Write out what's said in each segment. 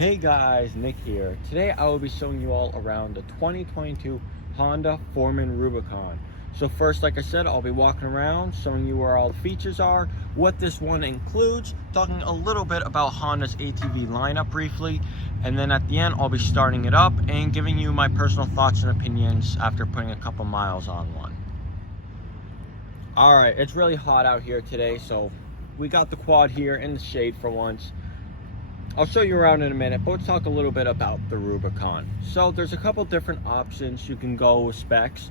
Hey guys, Nick here. Today I will be showing you all around the 2022 Honda Foreman Rubicon. So first, like I said, I'll be walking around showing you where all the features are, what this one includes, talking a little bit about Honda's ATV lineup briefly, and then at the end I'll be starting it up and giving you my personal thoughts and opinions after putting a couple miles on one. Alright, it's really hot out here today, so we got the quad here in the shade for once. I'll show you around in a minute, but let's talk a little bit about the Rubicon. So there's a couple different options you can go with specs.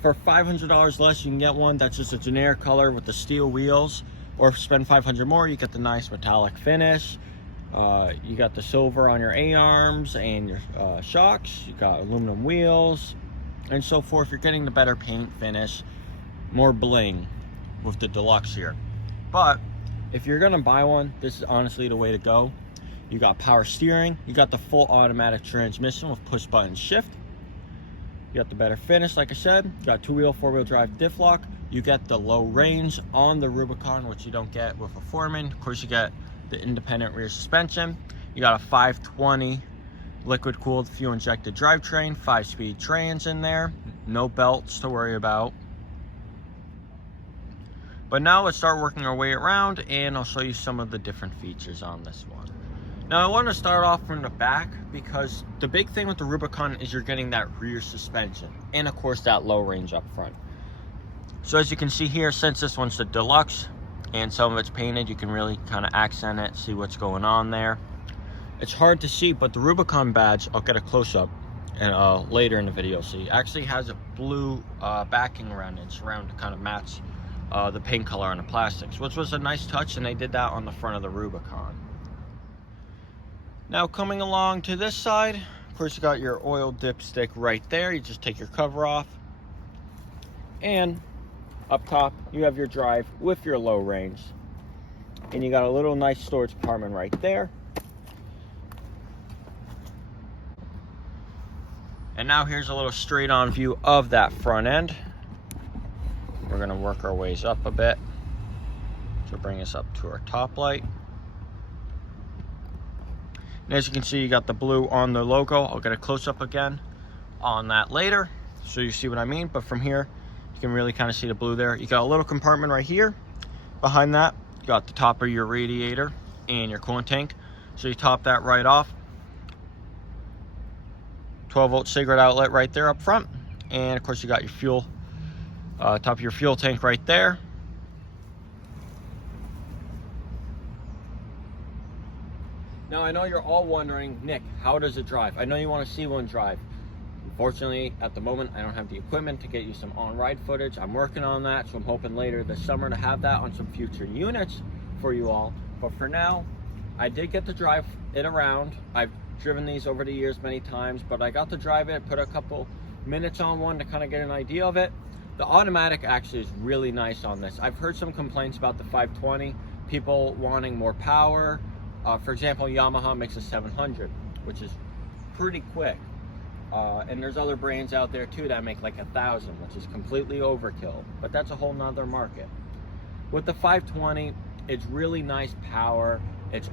For $500 less, you can get one that's just a generic color with the steel wheels, or if you spend $500 more, you get the nice metallic finish. You got the silver on your A-arms and your shocks. You got aluminum wheels and so forth. You're getting the better paint finish, more bling with the Deluxe here. But if you're gonna buy one, this is honestly the way to go. You got power steering, you got the full automatic transmission with push button shift, you got the better finish, like I said, you got two-wheel, four-wheel drive diff lock, you get the low range on the Rubicon, which you don't get with a Foreman. Of course, you get the independent rear suspension, you got a 520 liquid cooled fuel injected drivetrain, 5-speed trans in there, no belts to worry about. But now let's start working our way around and I'll show you some of the different features on this one. Now I want to start off from the back because the big thing with the Rubicon is you're getting that rear suspension and of course that low range up front. So as you can see here, since this one's the Deluxe and some of it's painted, you can really kind of accent it, see what's going on there. It's hard to see, but the Rubicon badge, I'll get a close-up and later in the video, see, actually has a blue backing around it, surround to kind of match the paint color on the plastics, which was a nice touch, and they did that on the front of the Rubicon. Now coming along to this side, of course you got your oil dipstick right there. You just take your cover off, and up top you have your drive with your low range, and you got a little nice storage compartment right there. And now here's a little straight on view of that front end. We're going to work our ways up a bit to bring us up to our top light. And as you can see, you got the blue on the logo. I'll get a close-up again on that later so you see what I mean. But from here, you can really kind of see the blue there. You got a little compartment right here. Behind that, you got the top of your radiator and your coolant tank. So you top that right off. 12-volt cigarette outlet right there up front. And of course, you got your fuel. Top of your fuel tank right there. Now I know you're all wondering, Nick, how does it drive? I know you want to see one drive. Unfortunately, at the moment, I don't have the equipment to get you some on-ride footage. I'm working on that, so I'm hoping later this summer to have that on some future units for you all. But for now, I did get to drive it around. I've driven these over the years many times, but I got to drive it, put a couple minutes on one to kind of get an idea of it. The automatic actually is really nice on this. I've heard some complaints about the 520, people wanting more power. For example, Yamaha makes a 700, which is pretty quick. And there's other brands out there too that make like 1,000, which is completely overkill, but that's a whole nother market. With the 520, it's really nice power. It's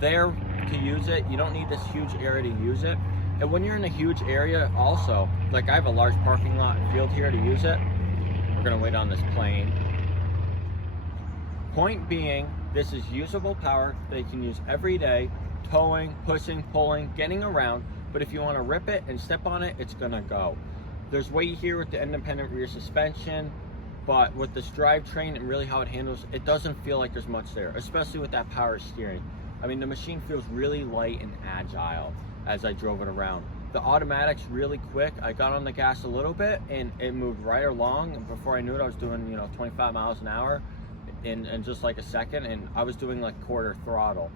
there to use it. You don't need this huge area to use it. And when you're in a huge area also, like I have a large parking lot and field here to use it. We're gonna wait on this plane. Point being, this is usable power that you can use every day, towing, pushing, pulling, getting around. But if you wanna rip it and step on it, it's gonna go. There's weight here with the independent rear suspension, but with this drivetrain and really how it handles, it doesn't feel like there's much there, especially with that power steering. I mean, the machine feels really light and agile as I drove it around. The automatic's really quick. I got on the gas a little bit and it moved right along, and before I knew it, I was doing 25 miles an hour in just like a second, and I was doing like quarter throttle,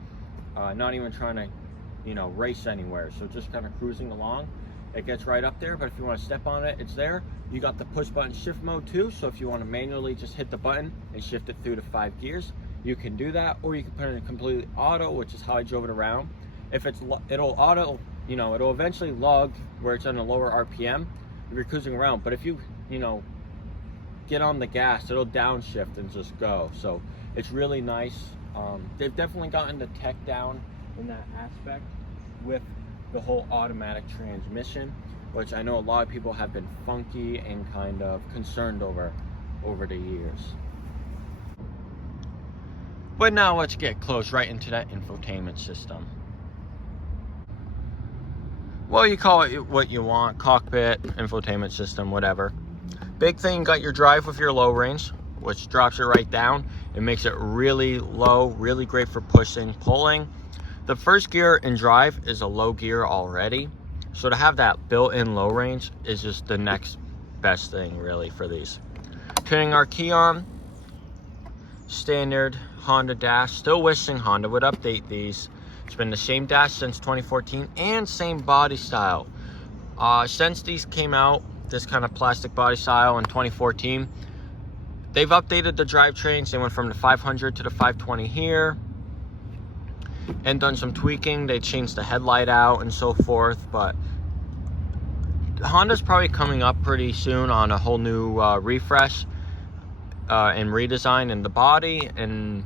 not even trying to race anywhere, so just kind of cruising along. It gets right up there, but if you want to step on it, it's there. You got the push button shift mode too, so if you want to manually just hit the button and shift it through to 5 gears, you can do that, or you can put it in completely auto, which is how I drove it around. If it'll auto, it'll eventually log where it's on a lower RPM if you're cruising around. But if you get on the gas, it'll downshift and just go. So it's really nice. They've definitely gotten the tech down in that aspect with the whole automatic transmission, which I know a lot of people have been funky and kind of concerned over the years. But now let's get close right into that infotainment system. Well, you call it what you want, cockpit, infotainment system, whatever. Big thing, got your drive with your low range, which drops it right down. It makes it really low, really great for pushing, pulling. The first gear in drive is a low gear already. So to have that built-in low range is just the next best thing really for these. Turning our key on, standard Honda dash. Still wishing Honda would update these. It's been the same dash since 2014 and same body style. Since these came out, this kind of plastic body style in 2014, they've updated the drivetrains. They went from the 500 to the 520 here and done some tweaking. They changed the headlight out and so forth, but Honda's probably coming up pretty soon on a whole new refresh and redesign in the body, and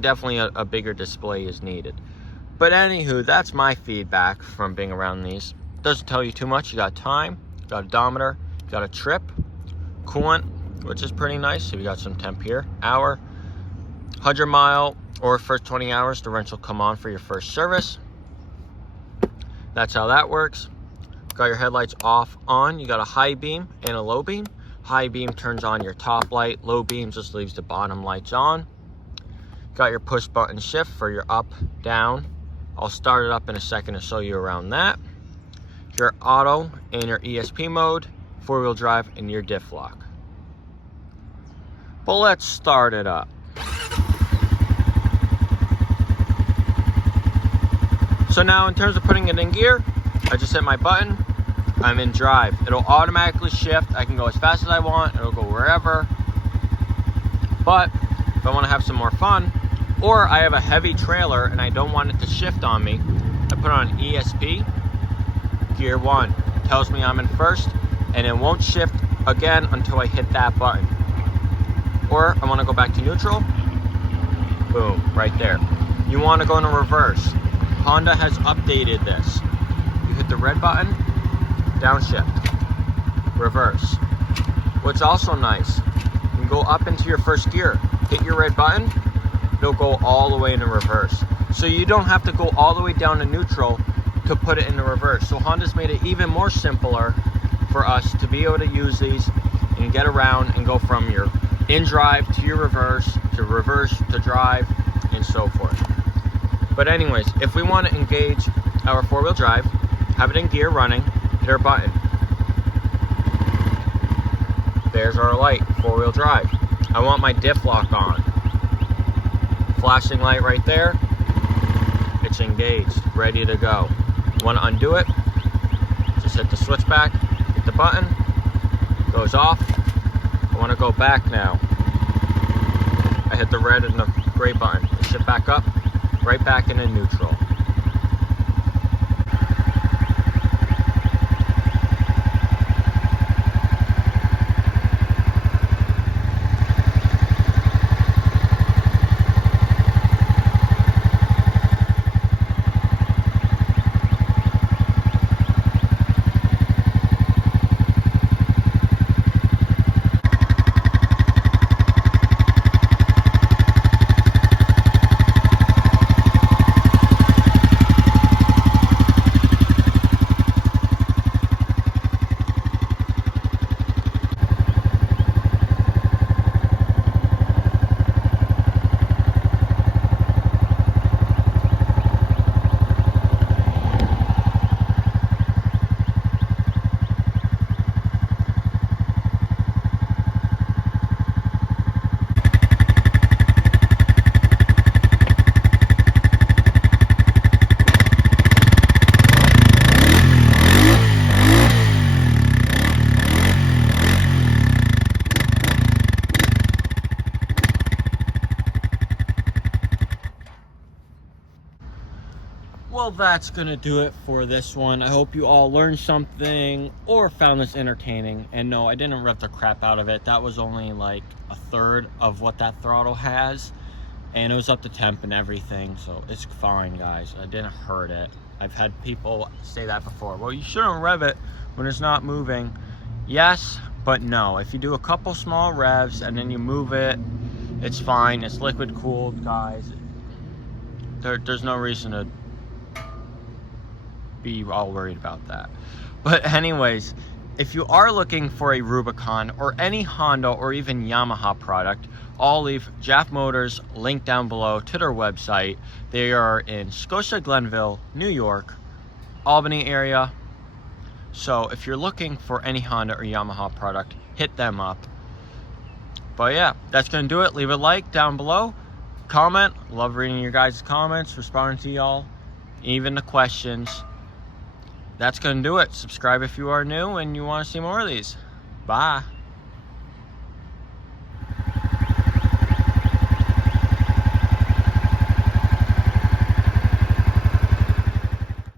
definitely a bigger display is needed. But anywho, that's my feedback from being around these. Doesn't tell you too much. You got time, you got odometer, you got a trip, coolant, which is pretty nice. So you got some temp here, hour, 100 mile, or first 20 hours, the wrench will come on for your first service. That's how that works. Got your headlights off, on. You got a high beam and a low beam. High beam turns on your top light. Low beam just leaves the bottom lights on. Got your push button shift for your up, down. I'll start it up in a second to show you around that. Your auto and your ESP mode, four-wheel drive, and your diff lock. But let's start it up. So now in terms of putting it in gear, I just hit my button, I'm in drive. It'll automatically shift. I can go as fast as I want, it'll go wherever. But if I want to have some more fun, or I have a heavy trailer and I don't want it to shift on me, I put on ESP, gear 1. Tells me I'm in first, and it won't shift again until I hit that button. Or I want to go back to neutral, boom, right there. You want to go into reverse. Honda has updated this. You hit the red button, downshift, reverse. What's also nice, you can go up into your first gear, hit your red button, it'll go all the way into reverse. So you don't have to go all the way down to neutral to put it into reverse. So Honda's made it even more simpler for us to be able to use these and get around and go from your in drive to your reverse to drive and so forth. But anyways, if we want to engage our four-wheel drive, have it in gear running, hit our button. There's our light, four-wheel drive. I want my diff lock on. Flashing light right there. It's engaged, ready to go. Want to undo it? Just hit the switch back, hit the button, goes off. I want to go back now. I hit the red and the gray button. It shift back up, right back into neutral. Well, that's gonna do it for this one. I hope you all learned something or found this entertaining. And no, I didn't rip the crap out of it. That was only like a third of what that throttle has. and it was up to temp and everything, so it's fine, guys. I didn't hurt it. I've had people say that before. Well, you shouldn't rev it when it's not moving. Yes, but no. If you do a couple small revs and then you move it, it's fine. It's liquid cooled, guys. There's no reason to be all worried about that. But anyways, if you are looking for a Rubicon or any Honda or even Yamaha product, I'll leave Jaff Motors link down below to their website. They are in Scotia Glenville, New York, Albany area. So if you're looking for any Honda or Yamaha product, hit them up. But yeah, that's gonna do it. Leave a like down below, comment. Love reading your guys' comments, responding to y'all, even the questions. That's gonna do it. Subscribe if you are new and you want to see more of these. Bye.